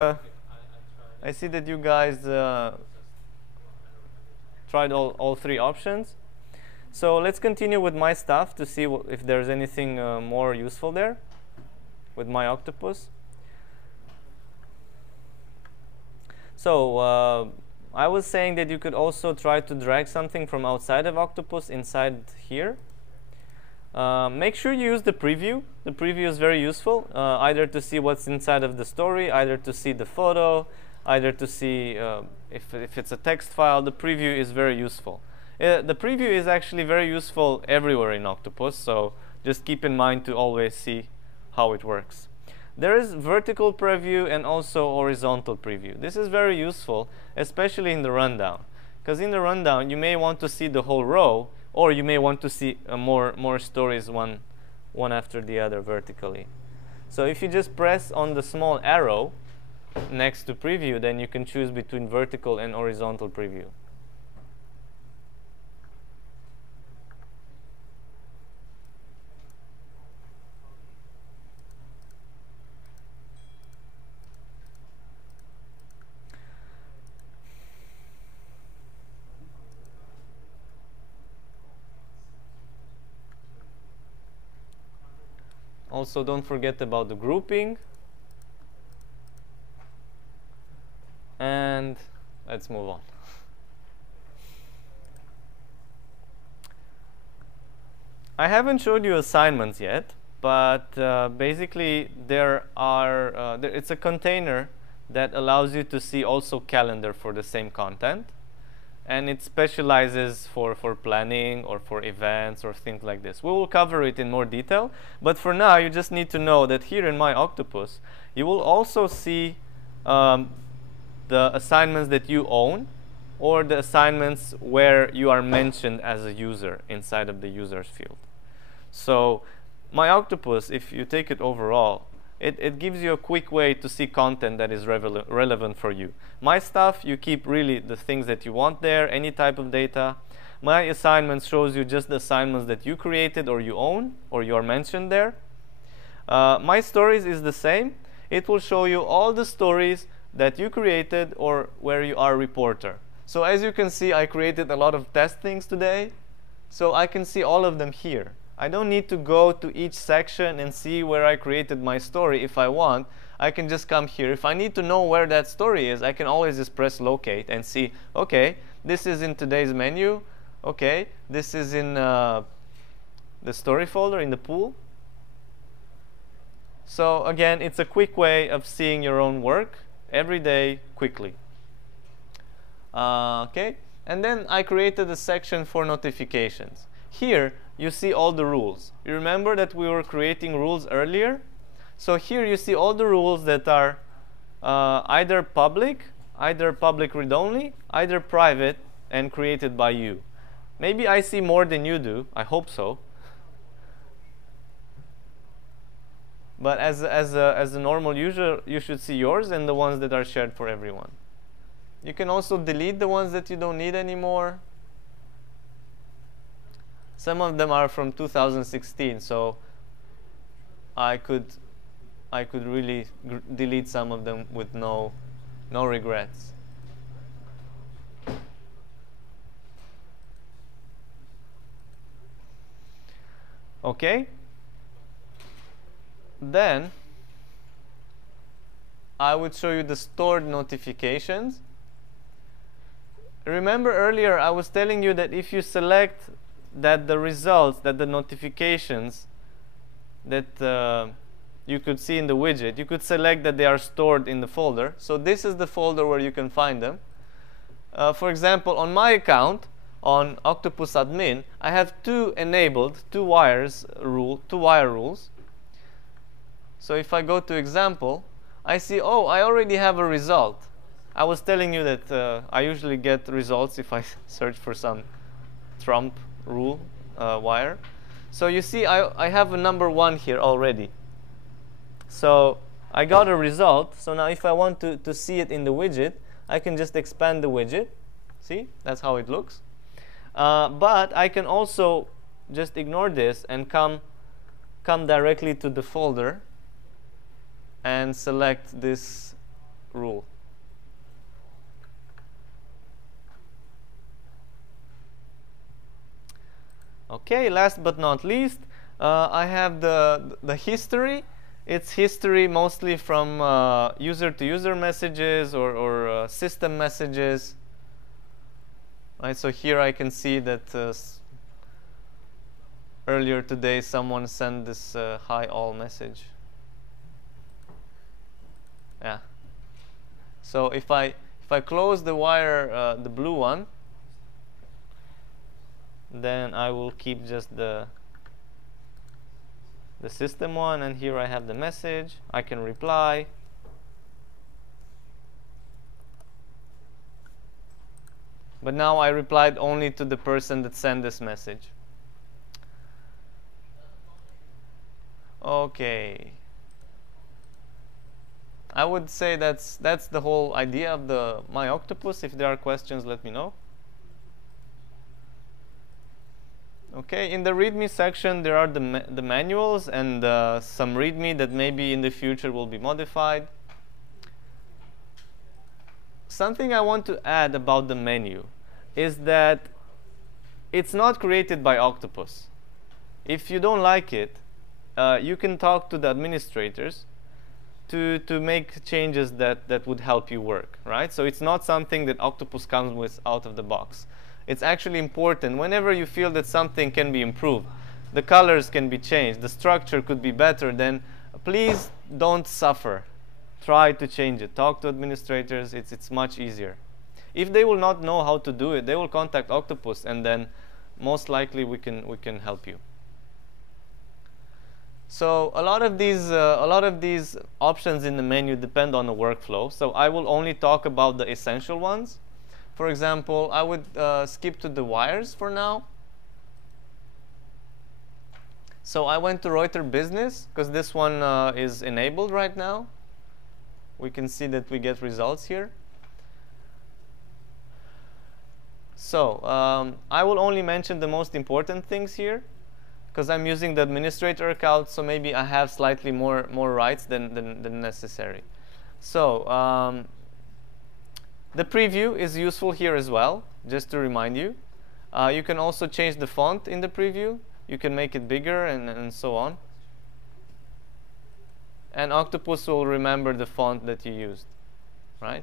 I see that you guys tried all three options. So let's continue with my stuff to see if there's anything more useful there with my octopus. So I was saying that you could also try to drag something from outside of octopus inside here. Make sure you use the preview. The preview is very useful, either to see what's inside of the story, either to see the photo, either to see if it's a text file. The preview is very useful. The preview is actually very useful everywhere in Octopus, so just keep in mind to always see how it works. There is vertical preview and also horizontal preview. This is very useful, especially in the rundown, because in the rundown you may want to see the whole row, or you may want to see more stories one after the other vertically. So if you just press on the small arrow next to preview, then you can choose between vertical and horizontal preview. Also, don't forget about the grouping. And let's move on. I haven't showed you assignments yet, but basically it's a container that allows you to see also calendar for the same content. And it specializes for planning or for events or things like this. We will cover it in more detail, but for now you just need to know that here in my Octopus you will also see the assignments that you own, or the assignments where you are mentioned as a user inside of the users field. So my Octopus, if you take it overall, it gives you a quick way to see content that is relevant for you. My stuff, you keep really the things that you want there, any type of data. My assignments shows you just the assignments that you created or you own or you are mentioned there. My stories is the same. It will show you all the stories that you created or where you are a reporter. So as you can see, I created a lot of test things today. So I can see all of them here. I don't need to go to each section and see where I created my story. If I want, I can just come here. If I need to know where that story is, I can always just press locate and see, okay, this is in today's menu. Okay, this is in the story folder in the pool. So again, it's a quick way of seeing your own work every day quickly. Okay, and then I created a section for notifications. Here, you see all the rules. You remember that we were creating rules earlier? So here you see all the rules that are either public read-only, either private and created by you. Maybe I see more than you do. I hope so. But as a normal user, you should see yours and the ones that are shared for everyone. You can also delete the ones that you don't need anymore. Some of them are from 2016, so I could really delete some of them with no regrets. Okay. Then I would show you the stored notifications. Remember earlier I was telling you that if you select that the results, that the notifications that you could see in the widget, you could select that they are stored in the folder. So this is the folder where you can find them. For example, on my account, on Octopus Admin, I have two wire rules. So if I go to example, I see, oh, I already have a result. I was telling you that I usually get results if I search for some Trump rule wire. So you see I have a number 1 here already. So I got a result. So now if I want to see it in the widget, I can just expand the widget. See, that's how it looks. But I can also just ignore this and come directly to the folder and select this Okay, last but not least, I have the history. It's history mostly from user-to-user messages or system messages. Right, so here I can see that earlier today someone sent this hi all message. Yeah. So if I close the wire, the blue one, then I will keep just the system one, and here I have the message. I can reply. But now I replied only to the person that sent this message. Okay. I would say that's the whole idea of the My Octopus. If there are questions, let me know. Okay, in the README section there are the manuals and some README that maybe in the future will be modified. Something I want to add about the menu is that it's not created by Octopus. If you don't like it, you can talk to the administrators to make changes that would help you work, right? So it's not something that Octopus comes with out of the box. It's actually important. Whenever you feel that something can be improved, the colors can be changed, the structure could be better, then please don't suffer. Try to change it. Talk to administrators. It's much easier. If they will not know how to do it, they will contact Octopus, and then most likely we can help you. So a lot of these options in the menu depend on the workflow. So I will only talk about the essential ones. For example, I would skip to the wires for now. So I went to Reuters Business because this one is enabled right now. We can see that we get results here. So I will only mention the most important things here because I'm using the administrator account, so maybe I have slightly more rights than necessary. So the preview is useful here as well, just to remind you. You can also change the font in the preview. You can make it bigger and so on. And Octopus will remember the font that you used, right?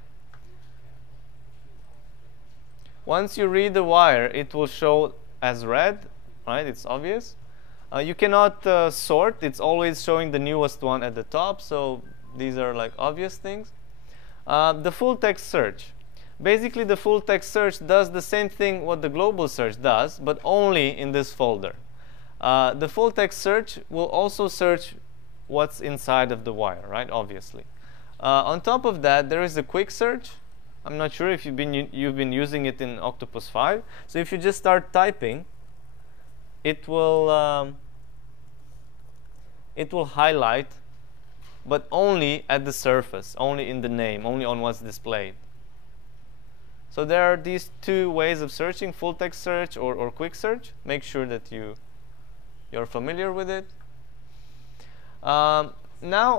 Once you read the wire, it will show as red, right? It's obvious. You cannot sort. It's always showing the newest one at the top. So these are like obvious things. The full text search. Basically, the full text search does the same thing what the global search does, but only in this folder. The full text search will also search what's inside of the wire, right? Obviously. On top of that, there is a quick search. I'm not sure if you've been using it in Octopus 5. So if you just start typing, it will highlight, but only at the surface, only in the name, only on what's displayed. So there are these two ways of searching: full text search or quick search. Make sure that you're familiar with it. Now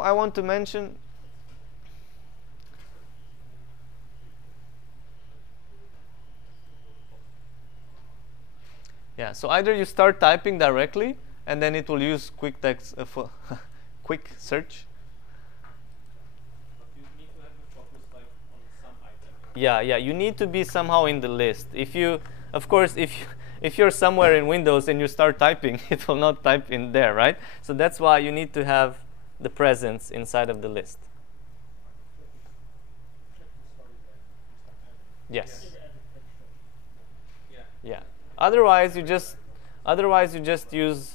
I want to mention so either you start typing directly and then it will use quick text quick search. But you need to have the focus like on some item. Yeah, you need to be somehow in the list. Of course, if you're somewhere in Windows and you start typing, it will not type in there, right? So that's why you need to have the presence inside of the list. Yes. Yeah. Otherwise, you just use.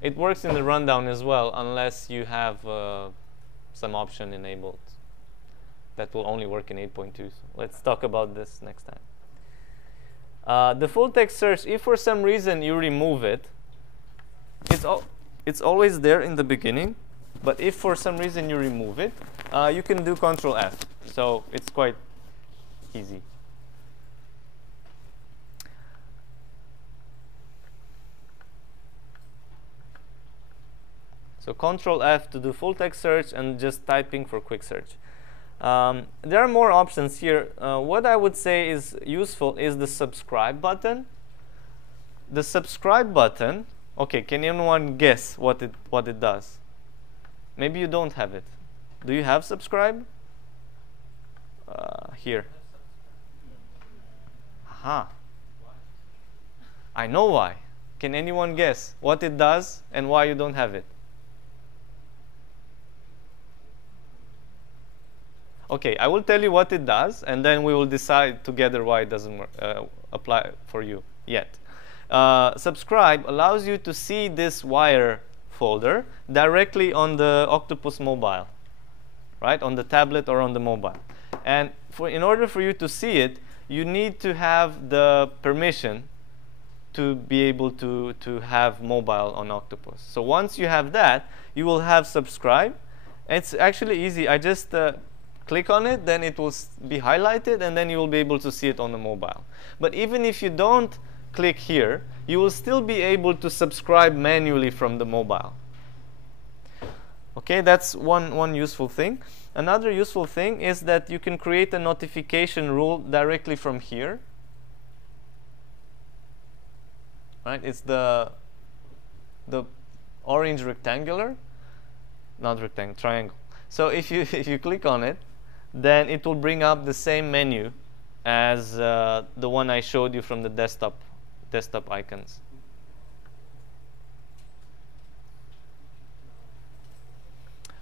It works in the rundown as well, unless you have some option enabled that will only work in 8.2. So let's talk about this next time. The full text search, if for some reason you remove it, it's always there in the beginning. But if for some reason you remove it, you can do Control F. So it's quite easy. So Control F to do full text search and just typing for quick search. There are more options here. What I would say is useful is the subscribe button. The subscribe button, okay, can anyone guess what it does? Maybe you don't have it. Do you have subscribe? Here. Aha. I know why. Can anyone guess what it does and why you don't have it? Okay, I will tell you what it does, and then we will decide together why it doesn't apply for you yet. Subscribe allows you to see this wire folder directly on the Octopus mobile, right? On the tablet or on the mobile. And in order for you to see it, you need to have the permission to be able to have mobile on Octopus. So once you have that, you will have subscribe. It's actually easy. I just click on it, then it will be highlighted, and then you will be able to see it on the mobile. But even if you don't click here, you will still be able to subscribe manually from the mobile. Okay, that's one useful thing. Another useful thing is that you can create a notification rule directly from here. Right? It's the orange rectangular, not rectangle, triangle. So if you click on it, then it will bring up the same menu as the one I showed you from the desktop icons.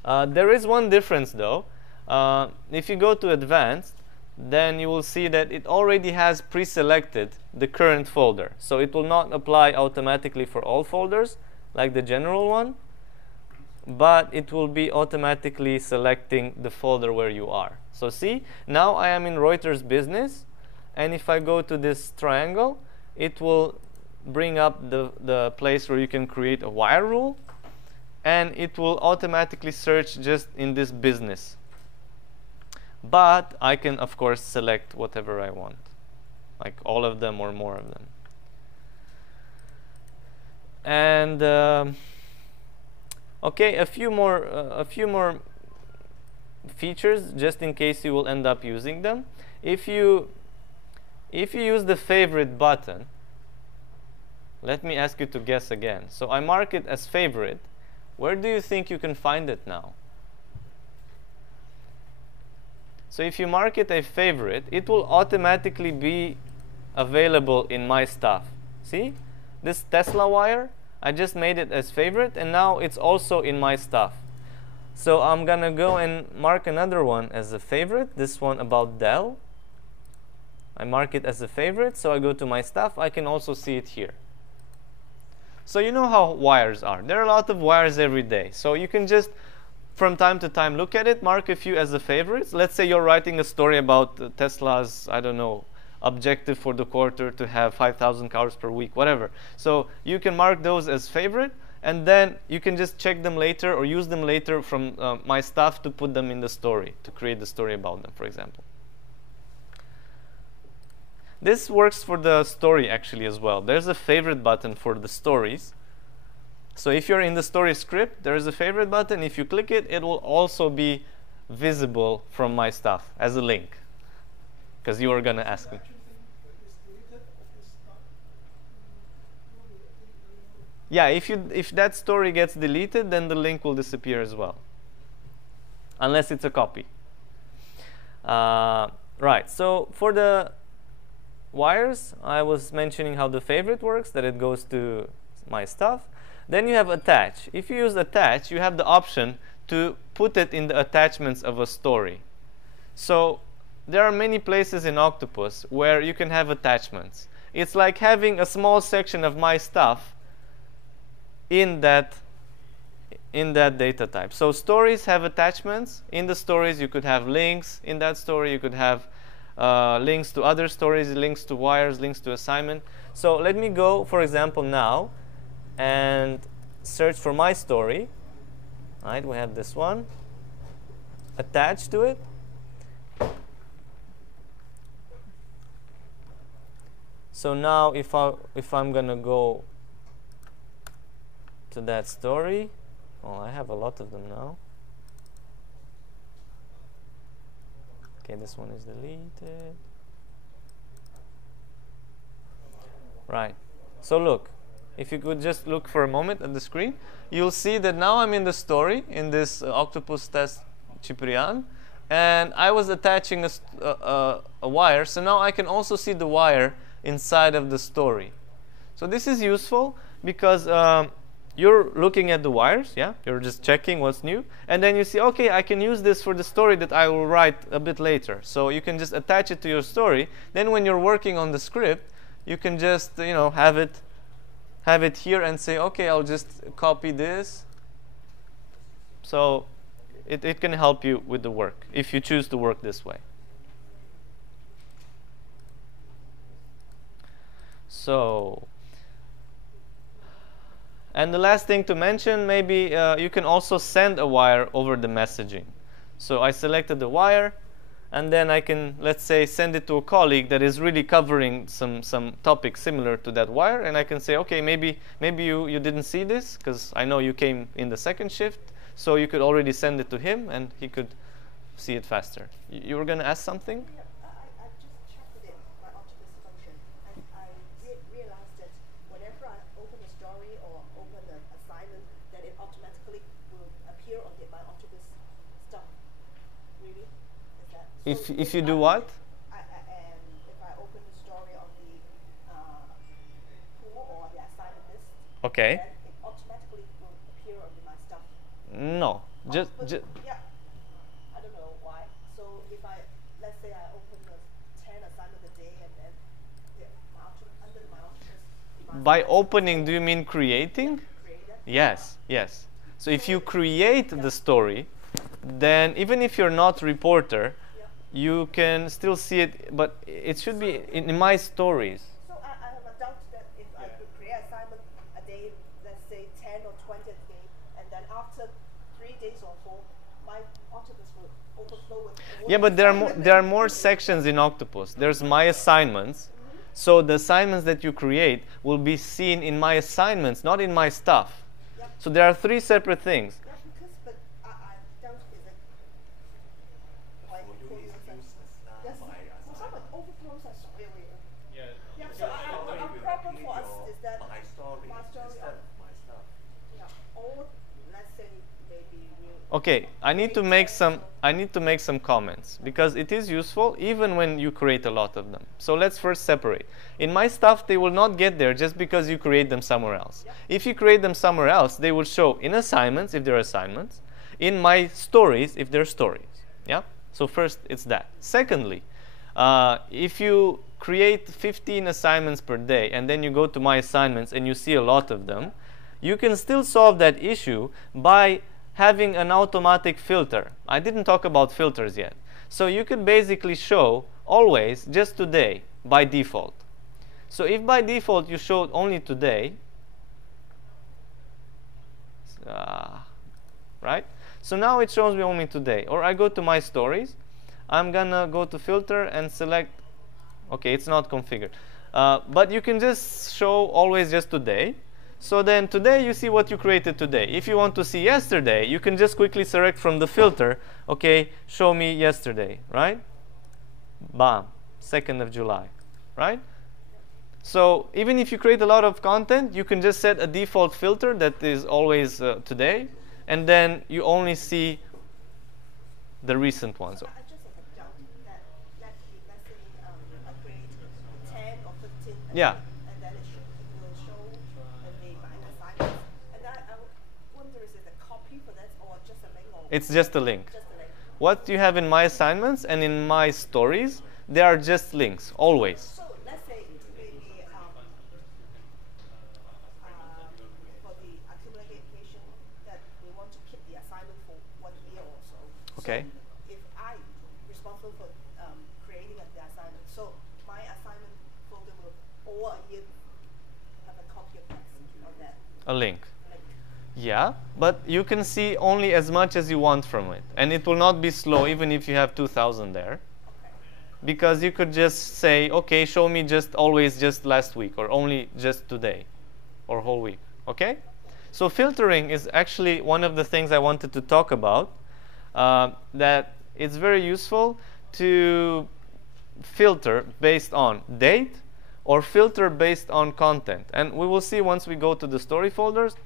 There is one difference though. If you go to advanced, then you will see that it already has pre-selected the current folder. So it will not apply automatically for all folders like the general one, but it will be automatically selecting the folder where you are. So see, now I am in Reuters Business, and if I go to this triangle, it will bring up the place where you can create a wire rule, and it will automatically search just in this business. But I can, of course, select whatever I want, like all of them or more of them. And okay, a few more features, just in case you will end up using them. If you use the favorite button, let me ask you to guess again. So I mark it as favorite. Where do you think you can find it now? So if you mark it a favorite, it will automatically be available in my stuff. See? This Tesla wire, I just made it as favorite, and now it's also in my stuff. So I'm going to go and mark another one as a favorite, this one about Dell. I mark it as a favorite, so I go to my stuff. I can also see it here. So you know how wires are. There are a lot of wires every day. So you can just, from time to time, look at it, mark a few as the favorites. Let's say you're writing a story about Tesla's, I don't know, objective for the quarter to have 5,000 cars per week, whatever. So you can mark those as favorite, and then you can just check them later or use them later from my stuff to put them in the story, to create the story about them, for example. This works for the story actually as well. There's a favorite button for the stories. So if you're in the story script, there is a favorite button. If you click it, it will also be visible from my stuff as a link. Because you were going to ask me. Yeah, if that story gets deleted, then the link will disappear as well. Unless it's a copy. Right, so for the wires, I was mentioning how the favorite works, that it goes to my stuff. Then you have attach. If you use attach, you have the option to put it in the attachments of a story. So there are many places in Octopus where you can have attachments. It's like having a small section of my stuff in that data type. So stories have attachments. In the stories, you could have links. In that story, you could have links to other stories, links to wires, links to assignment. So let me go, for example, now and search for my story. All right, we have this one attached to it. So now if I'm gonna go to that story, oh, I have a lot of them now. Okay, this one is deleted. Right. So look, if you could just look for a moment at the screen, you'll see that now I'm in the story in this octopus test Ciprian, and I was attaching a wire, so now I can also see the wire inside of the story. So this is useful because you're looking at the wires, yeah? You're just checking what's new, and then you see, okay, I can use this for the story that I will write a bit later. So you can just attach it to your story. Then when you're working on the script, you can just, you know, have it here and say, okay, I'll just copy this. So it can help you with the work if you choose to work this way. So, and the last thing to mention, maybe you can also send a wire over the messaging. So I selected the wire, and then I can, let's say, send it to a colleague that is really covering some topic similar to that wire, and I can say, okay, maybe you didn't see this because I know you came in the second shift, so you could already send it to him and he could see it faster. You were going to ask something? Yeah, I just checked it, my octopus function, and I realized that whenever I open a story or open an assignment, that it automatically will appear on my octopus stuff. Really? Is that so? If you do what? If I open the story on the pool or the assignment list, Okay. then it automatically will appear on my stuff. No. Just Yeah. I don't know why. So if let's say I open 10 assignments a day, and then under my octopus. by opening, do you mean creating? Create it? Yes, yes. So if you create the story, then even if you're not reporter, you can still see it, but it should be in my stories. So I have a doubt that if I could create assignment a day, let's say 10 or 20 a day, and then after 3 days or 4, my octopus will overflow with all Yeah, but the there are more sections in Octopus. There's my assignments. So the assignments that you create will be seen in my assignments, not in my stuff. Yep. So there are 3 separate things. Yeah, but I doubt is it like yes. So some overflows are so weird. Yeah. Yeah, so a problem for us is that my story instead of my stuff. yeah, or let's say maybe we'll Okay, I need to make some comments because it is useful even when you create a lot of them. So let's first separate. In my stuff, they will not get there just because you create them somewhere else. Yep. If you create them somewhere else, they will show in assignments if they're assignments, in my stories if they're stories. Yeah. So first, it's that. Secondly, if you create 15 assignments per day and then you go to my assignments and you see a lot of them, you can still solve that issue by having an automatic filter. I didn't talk about filters yet. So you could basically show always just today by default. So if by default you showed only today, right? So now it shows me only today. Or I go to my stories. I'm gonna go to filter and select, okay, it's not configured. But you can just show always just today. So then today you see what you created today. If you want to see yesterday, you can just quickly select from the filter, okay, show me yesterday, right? Bam, 2nd of July, right? So even if you create a lot of content, you can just set a default filter that is always today, and then you only see the recent ones. I just have a doubt that let's say I create 10 or 15 Yeah. and then it will show my assignments. And then I wonder, is it a copy for that or just a link? Or It's just a link. just a link. What you have in my assignments and in my stories, they are just links, always. So let's say maybe for the accumulation that we want to keep the assignment for 1 year or so. Okay. So if I'm responsible for creating the assignment, so my assignment folder will over a year have a copy of that on that A link. link. Yeah, but you can see only as much as you want from it. And it will not be slow even if you have 2,000 there. Okay. Because you could just say, okay, show me just always just last week or only just today or whole week. Okay? So filtering is actually one of the things I wanted to talk about. That it's very useful to filter based on date or filter based on content. And we will see once we go to the story folders,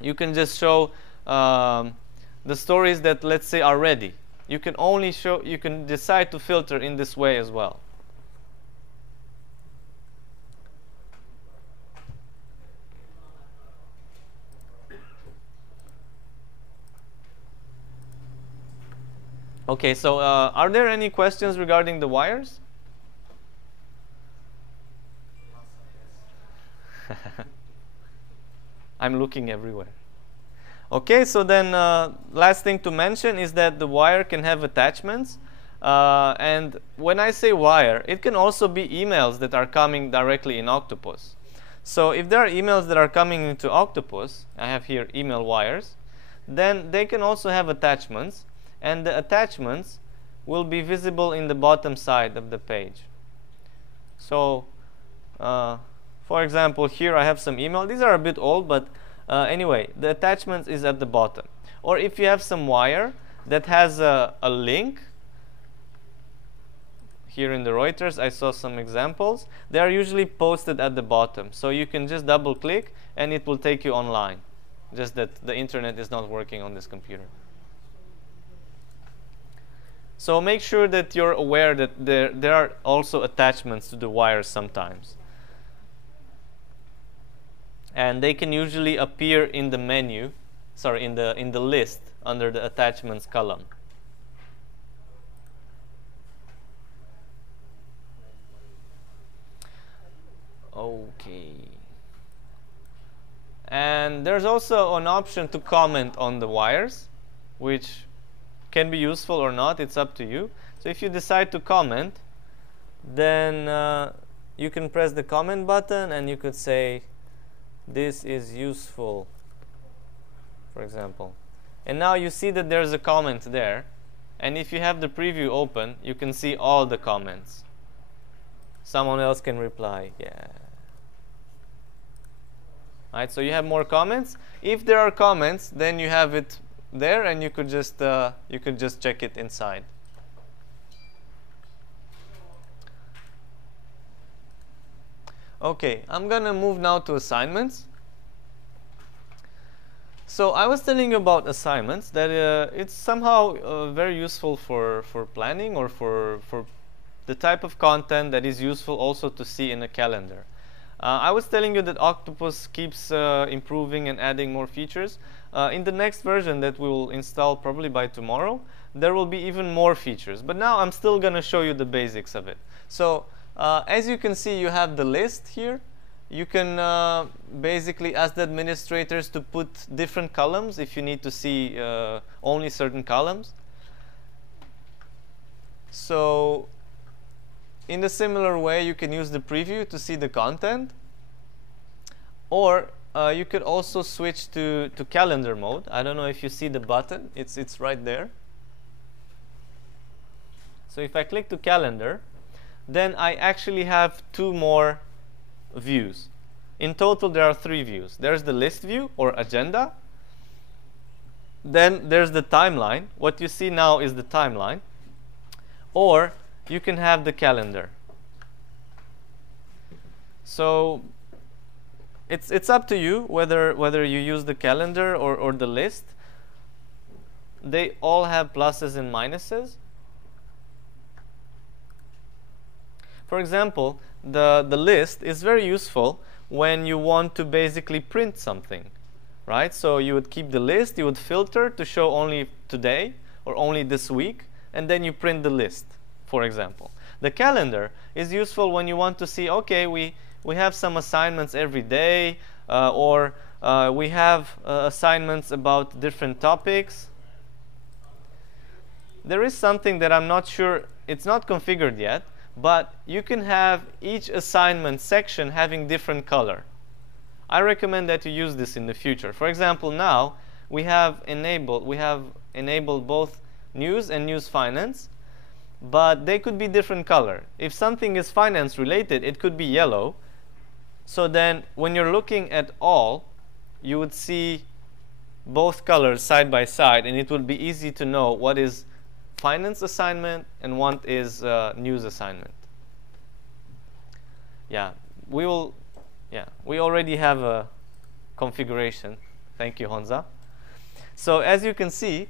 you can just show the stories that, let's say, are ready. You can only show, you can decide to filter in this way as well. Okay, so are there any questions regarding the wires? I'm looking everywhere. Okay, so then last thing to mention is that the wire can have attachments. And when I say wire, it can also be emails that are coming directly in Octopus. So if there are emails that are coming into Octopus, I have here email wires, then they can also have attachments. And the attachments will be visible in the bottom side of the page. So, for example, here I have some email. These are a bit old, but anyway, the attachments is at the bottom. Or if you have some wire that has a link, here in the Reuters, I saw some examples. They are usually posted at the bottom. So you can just double click and it will take you online. Just that the internet is not working on this computer. So make sure that you're aware that there are also attachments to the wires sometimes. And they can usually appear in the menu, sorry, in the list under the attachments column. Okay. And there's also an option to comment on the wires, which can be useful or not, it's up to you. So if you decide to comment, then you can press the comment button and you could say, this is useful, for example. And now you see that there's a comment there. And if you have the preview open, you can see all the comments. Someone else can reply, yeah. Right, so you have more comments. If there are comments, then you have it there, and you could just check it inside. Okay, I'm gonna move now to assignments. So I was telling you about assignments, that it's somehow very useful for planning or for the type of content that is useful also to see in a calendar. I was telling you that Octopus keeps improving and adding more features. In the next version that we will install probably by tomorrow, there will be even more features. But now I'm still going to show you the basics of it. So as you can see, you have the list here. You can basically ask the administrators to put different columns if you need to see only certain columns. So in a similar way, you can use the preview to see the content. Or you could also switch to calendar mode. I don't know if you see the button. It's right there. So if I click to calendar, then I actually have two more views. In total, there are 3 views. There's the list view or agenda. Then there's the timeline. What you see now is the timeline. Or you can have the calendar. So it's up to you whether you use the calendar or the list. They all have pluses and minuses. For example, the list is very useful when you want to basically print something, right? So you would keep the list, you would filter to show only today or only this week, and then you print the list, for example. The calendar is useful when you want to see, okay, we have some assignments every day, or we have assignments about different topics. There is something that I'm not sure, it's not configured yet, but you can have each assignment section having different color. I recommend that you use this in the future. For example, now we have enabled both news and news finance, but they could be different color. If something is finance related, it could be yellow. So then when you're looking at all, you would see both colors side by side, and it would be easy to know what is finance assignment and one is news assignment. Yeah, we already have a configuration. Thank you, Honza. So as you can see,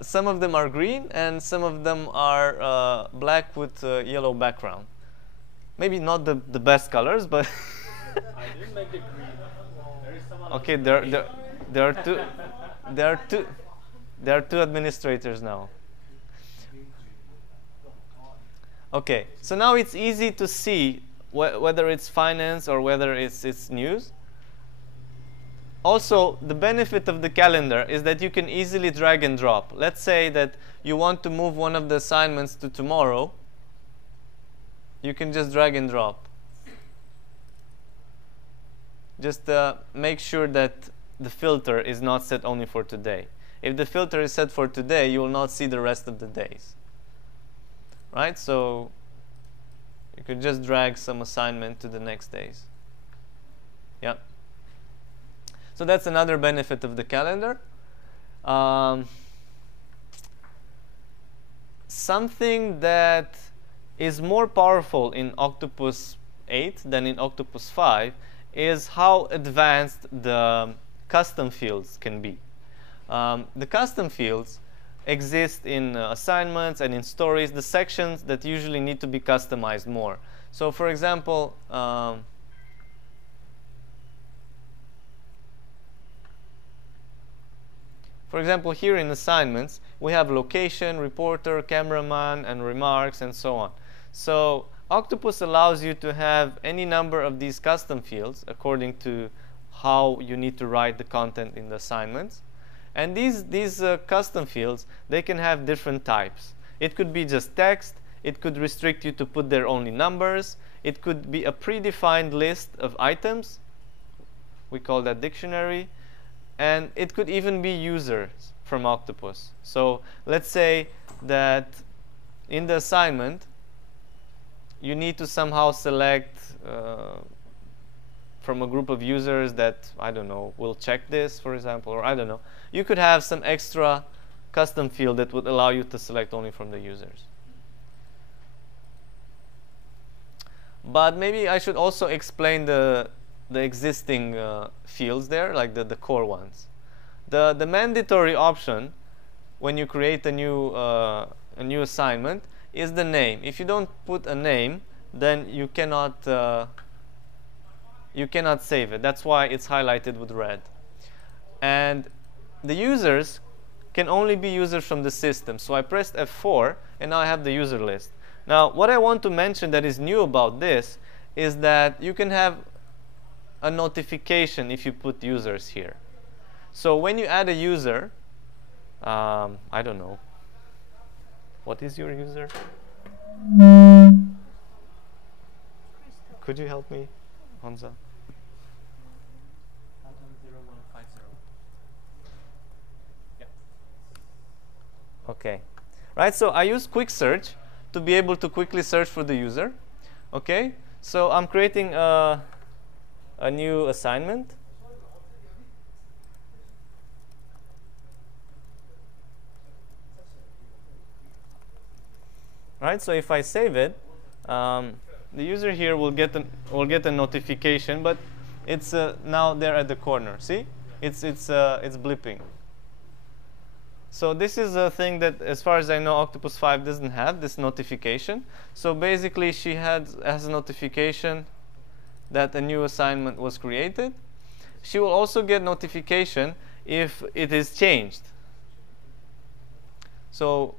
some of them are green and some of them are black with yellow background. Maybe not the best colors, but I didn't make the green. There is someone. okay, there are two administrators now. Okay, so now it's easy to see whether it's finance or whether it's news. Also, the benefit of the calendar is that you can easily drag and drop. Let's say that you want to move one of the assignments to tomorrow. You can just drag and drop. Just make sure that the filter is not set only for today. If the filter is set for today, you will not see the rest of the days. Right? So you could just drag some assignment to the next days. Yeah. So that's another benefit of the calendar. Something that is more powerful in Octopus 8 than in Octopus 5 is how advanced the custom fields can be. The custom fields exist in assignments and in stories, the sections that usually need to be customized more. So for example, here in assignments, we have location, reporter, cameraman, and remarks, and so on. So Octopus allows you to have any number of these custom fields according to how you need to write the content in the assignments. And these custom fields, they can have different types. It could be just text. It could restrict you to put there only numbers. It could be a predefined list of items. We call that dictionary. And it could even be users from Octopus. So let's say that in the assignment, you need to somehow select from a group of users that, I don't know, will check this, for example, or I don't know. You could have some extra custom field that would allow you to select only from the users. But maybe I should also explain the existing fields there, like the core ones. The mandatory option when you create a new assignment is the name. If you don't put a name, then you cannot save it. That's why it's highlighted with red. And the users can only be users from the system. So I pressed F4 and now I have the user list. Now what I want to mention that is new about this is that you can have a notification if you put users here. So when you add a user, I don't know, what is your user? Could you help me, Honza? 0150. Yeah. Okay. Right, so I use quick search to be able to quickly search for the user. Okay, so I'm creating a new assignment. Right, so if I save it, the user here will get a notification, but it's now there at the corner. See, it's blipping. So this is a thing that, as far as I know, Octopus 5 doesn't have this notification. So basically, she has a notification that a new assignment was created. She will also get notification if it is changed. So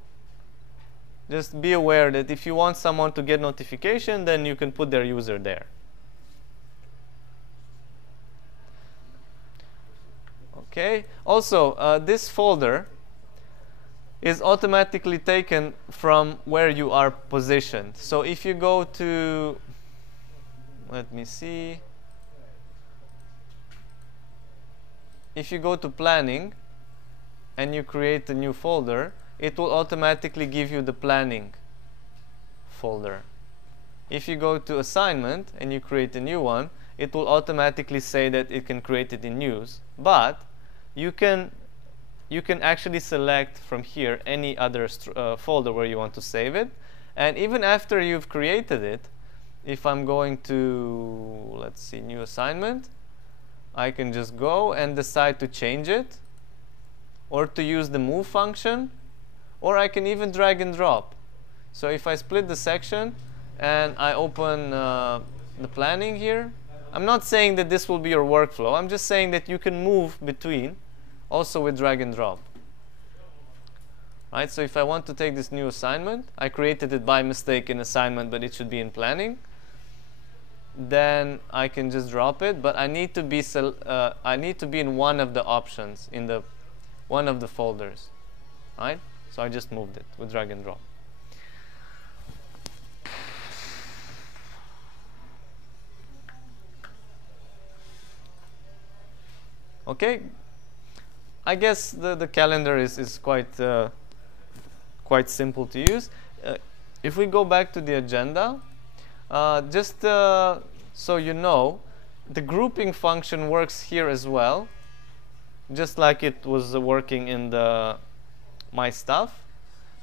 just be aware that if you want someone to get notification, then you can put their user there. Okay. Also, this folder is automatically taken from where you are positioned. So if you go to, let me see, if you go to planning and you create a new folder, it will automatically give you the planning folder. If you go to assignment and you create a new one, it will automatically say that it can create it in news. But you can you can actually select from here any other folder where you want to save it. And even after you've created it, if I'm going to, let's see, new assignment, I can just go and decide to change it, or to use the move function, or I can even drag and drop. So if I split the section and I open the planning here, I'm not saying that this will be your workflow. I'm just saying that you can move between, also with drag and drop. Right? So if I want to take this new assignment, I created it by mistake in assignment, but it should be in planning. Then I can just drop it, but I need to be in one of the options in the one of the folders. Right? So I just moved it with drag and drop. Okay, I guess the calendar is quite simple to use. If we go back to the agenda, just so you know, the grouping function works here as well, just like it was working in the my stuff.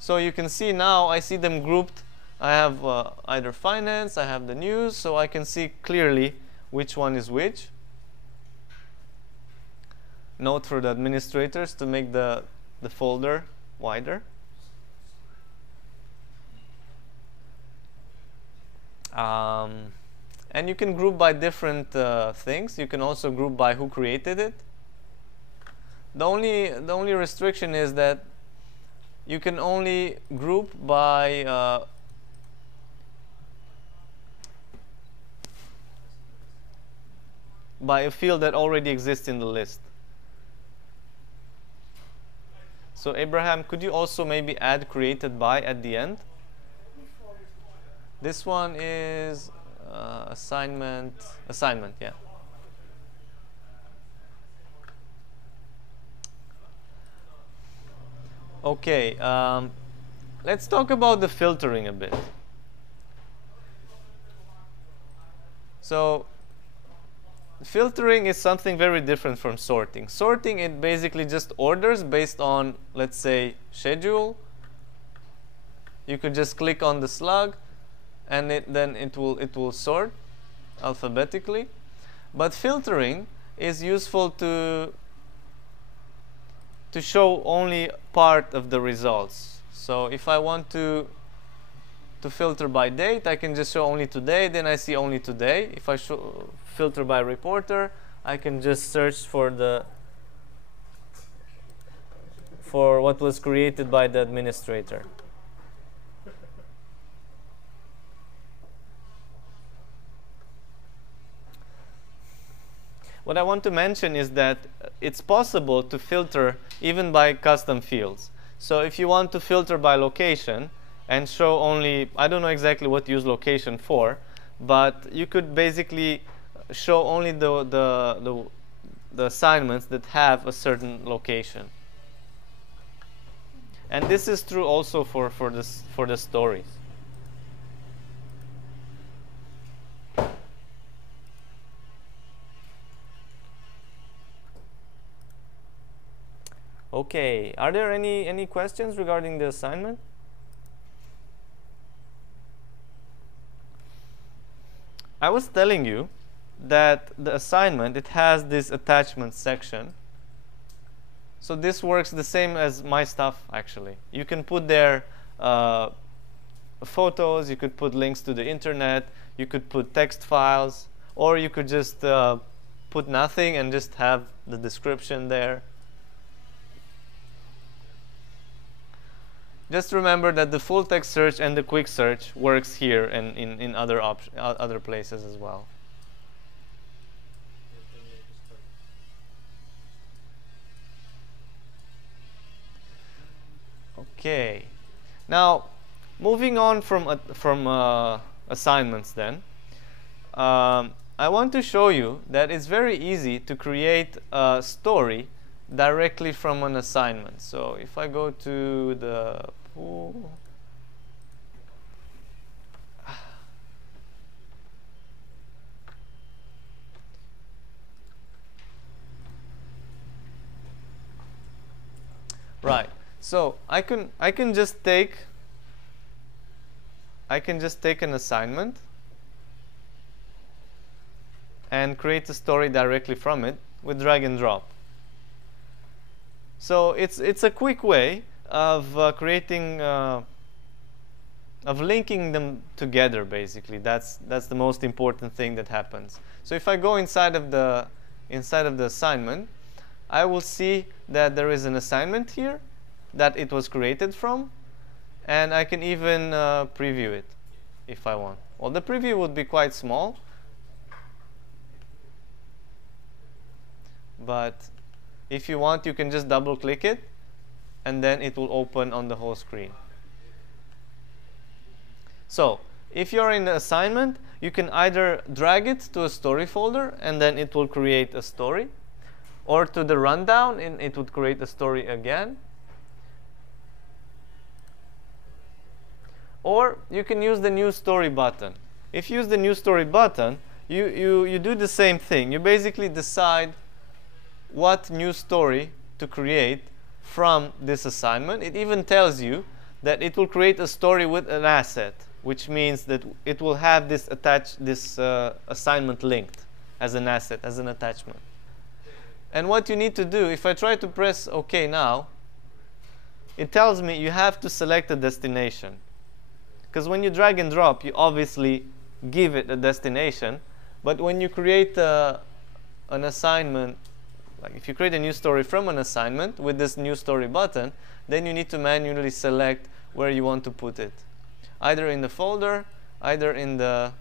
So you can see now I see them grouped. I have either finance, I have the news, so I can see clearly which one is which. Note for the administrators to make the folder wider. And you can group by different things. You can also group by who created it. The only restriction is that you can only group by a field that already exists in the list. So Abraham, could you also maybe add created by at the end? This one is assignment, yeah. Okay, let's talk about the filtering a bit. So filtering is something very different from sorting. Sorting, it basically just orders based on, let's say, schedule. You could just click on the slug, and then it will sort alphabetically. But filtering is useful to show only part of the results. So if I want to filter by date, I can just show only today, then I see only today. If I filter by reporter, I can just search for what was created by the administrator. What I want to mention is that it's possible to filter even by custom fields. So if you want to filter by location and show only, I don't know exactly what to use location for, but you could basically show only the assignments that have a certain location. And this is true also for the stories. Okay, are there any questions regarding the assignment? I was telling you that the assignment, it has this attachment section. So this works the same as my stuff, actually. You can put there photos, you could put links to the internet, you could put text files, or you could just put nothing and just have the description there. Just remember that the full text search and the quick search works here and in other places as well. Okay. Now, moving on from assignments then, I want to show you that it's very easy to create a story directly from an assignment. So if I go to the pool, Right. So I can just take an assignment and create a story directly from it with drag and drop. So it's a quick way of creating of linking them together. Basically, that's the most important thing that happens. So if I go inside of the assignment, I will see that there is an assignment here that it was created from, and I can even preview it if I want. Well, the preview would be quite small, but if you want, you can just double click it and then it will open on the whole screen. So if you're in the assignment, you can either drag it to a story folder and then it will create a story, or to the rundown and it would create a story again. Or you can use the new story button. If you use the new story button, you do the same thing. You basically decide what new story to create from this assignment. It even tells you that it will create a story with an asset, which means that it will have this assignment linked as an asset, as an attachment. And what you need to do, if I try to press OK now, it tells me you have to select a destination. Because when you drag and drop, you obviously give it a destination. But when you create an assignment, like if you create a new story from an assignment with this new story button, then you need to manually select where you want to put it. Either in the folder, either in the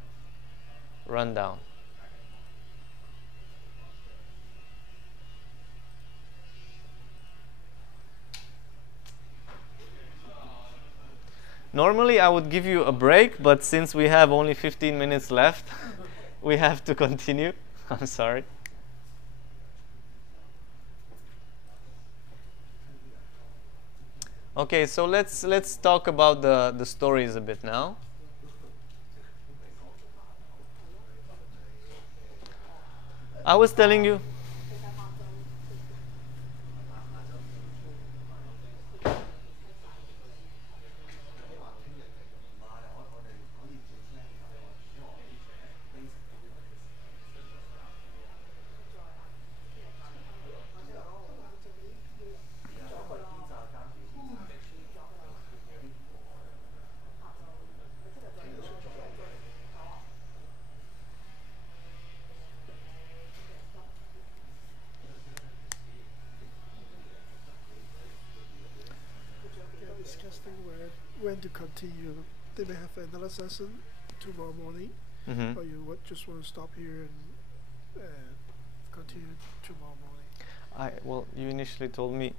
rundown. Normally I would give you a break, but since we have only 15 minutes left, we have to continue. I'm sorry. Okay, so let's talk about the stories a bit now. I was telling you. Discussing when to continue. They may have another session tomorrow morning, or you just want to stop here and continue tomorrow morning. Well, you initially told me